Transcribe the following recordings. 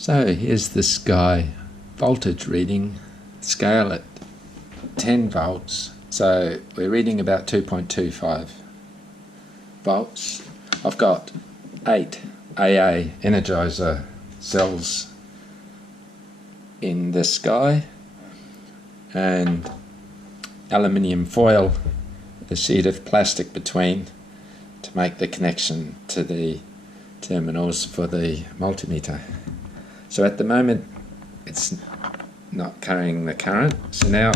So here's the sky voltage reading, scale at 10 volts. So we're reading about 2.25 volts. I've got 8 AA Energizer cells in the sky and aluminium foil, a sheet of plastic between to make the connection to the terminals for the multimeter. So at the moment it's not carrying the current, so now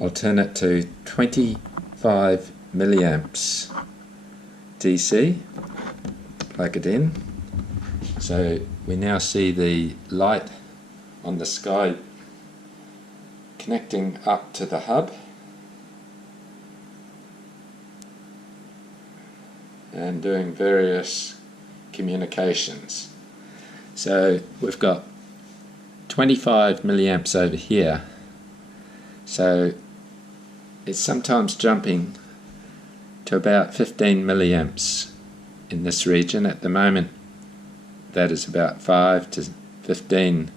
I'll turn it to 25 milliamps DC, plug it in. So we now see the light on the sky connecting up to the hub and doing various communications. So we've got 25 milliamps over here, so it's sometimes jumping to about 15 milliamps in this region. At the moment that is about 5 to 15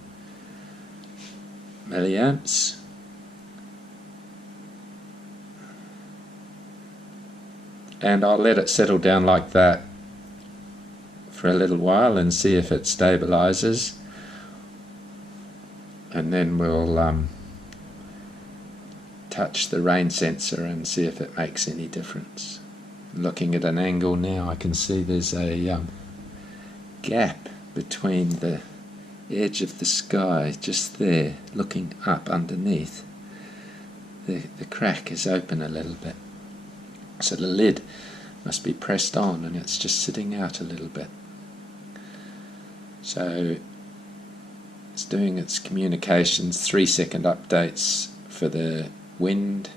milliamps. And I'll let it settle down like that for a little while and see if it stabilizes, and then we'll touch the rain sensor and see if it makes any difference. Looking at an angle now, I can see there's a gap between the edge of the sky just there, looking up underneath. The crack is open a little bit, so the lid must be pressed on and it's just sitting out a little bit. So it's doing its communications, 3-second updates for the wind.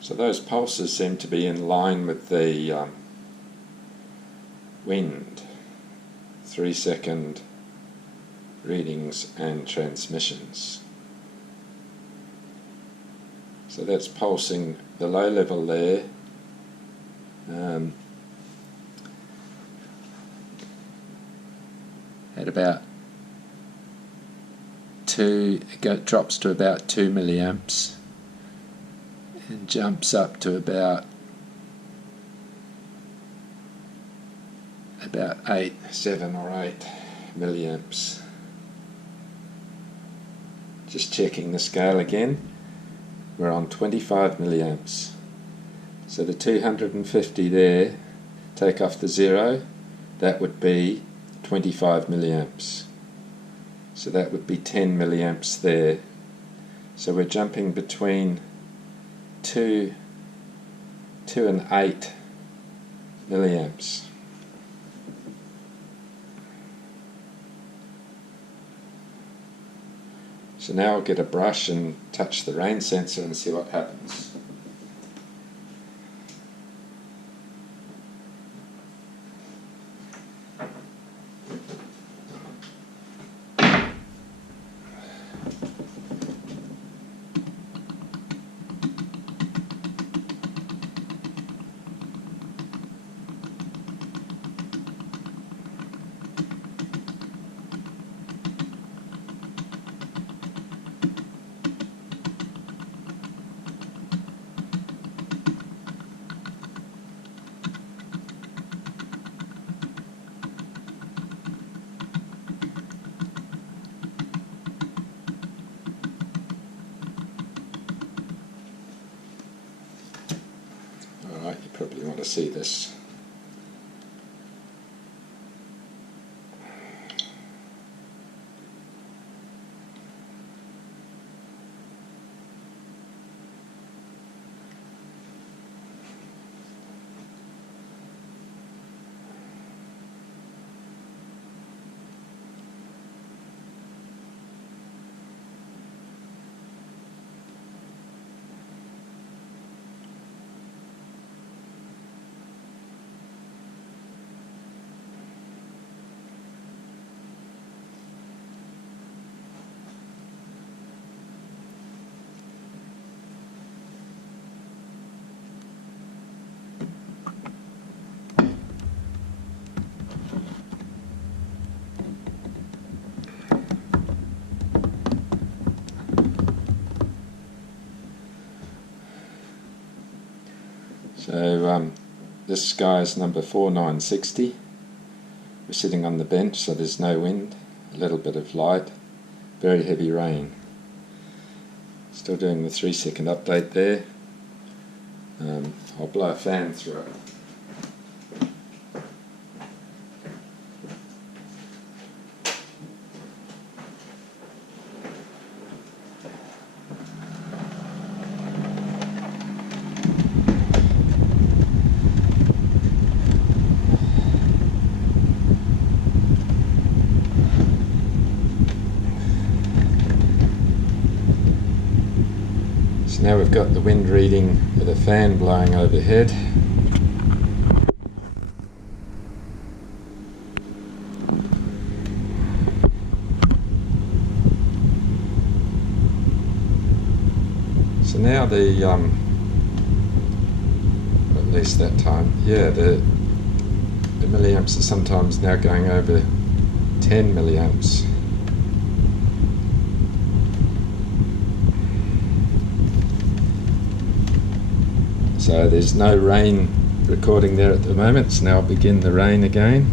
So those pulses seem to be in line with the wind, 3-second readings and transmissions. So that's pulsing the low level there. At about 2, it drops to about 2 milliamps and jumps up to about 7 or 8 milliamps. Just checking the scale again, we're on 25 milliamps. So the 250 there, take off the 0, that would be 25 milliamps. So that would be 10 milliamps there. So we're jumping between 2 and 8 milliamps. So now I'll get a brush and touch the rain sensor and see what happens. Alright, you probably want to see this. So this sky is number 4960. We're sitting on the bench, so there's no wind, a little bit of light, very heavy rain. Still doing the 3-second update there. I'll blow a fan through it. Now we've got the wind reading with a fan blowing overhead. So now the, at least that time, yeah, the milliamps are sometimes now going over 10 milliamps. So there's no rain recording there at the moment, so now I'll begin the rain again.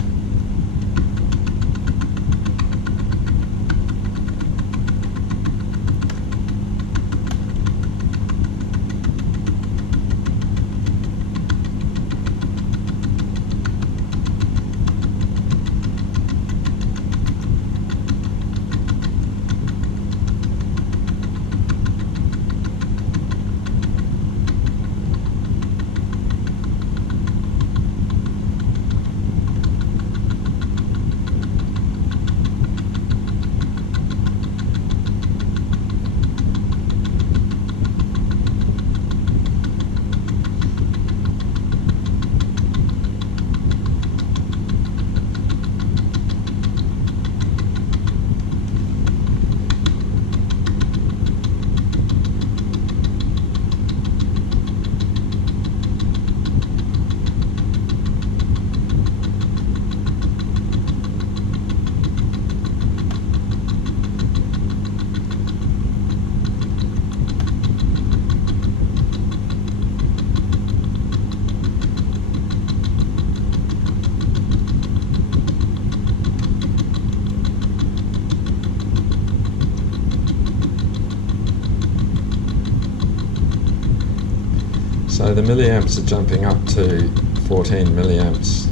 So the milliamps are jumping up to 14 milliamps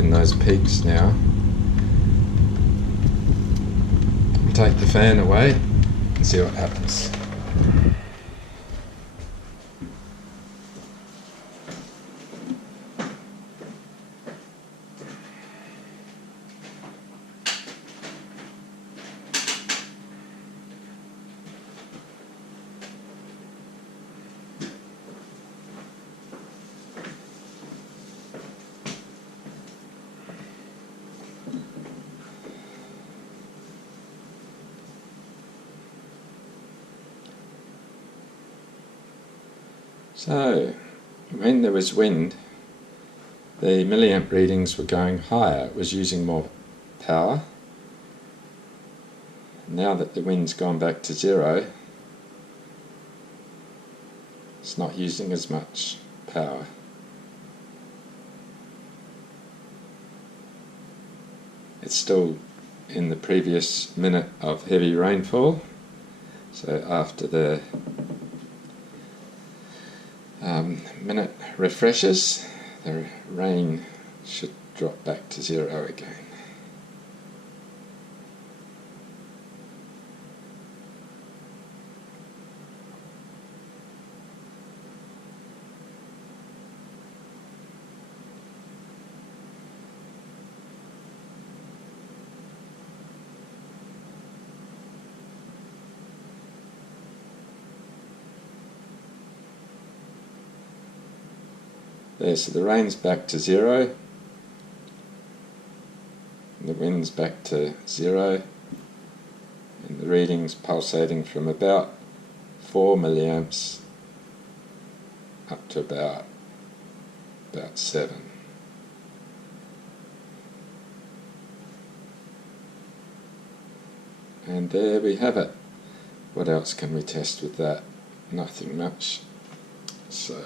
in those peaks now. I'll take the fan away and see what happens. So, when there was wind, the milliamp readings were going higher. It was using more power. Now that the wind's gone back to zero, it's not using as much power. It's still in the previous minute of heavy rainfall, so after the minute refreshes, the rain should drop back to zero again. There, so the rain's back to zero, and the wind's back to zero, and the reading's pulsating from about 4 milliamps up to about 7. And there we have it. What else can we test with that? Nothing much. So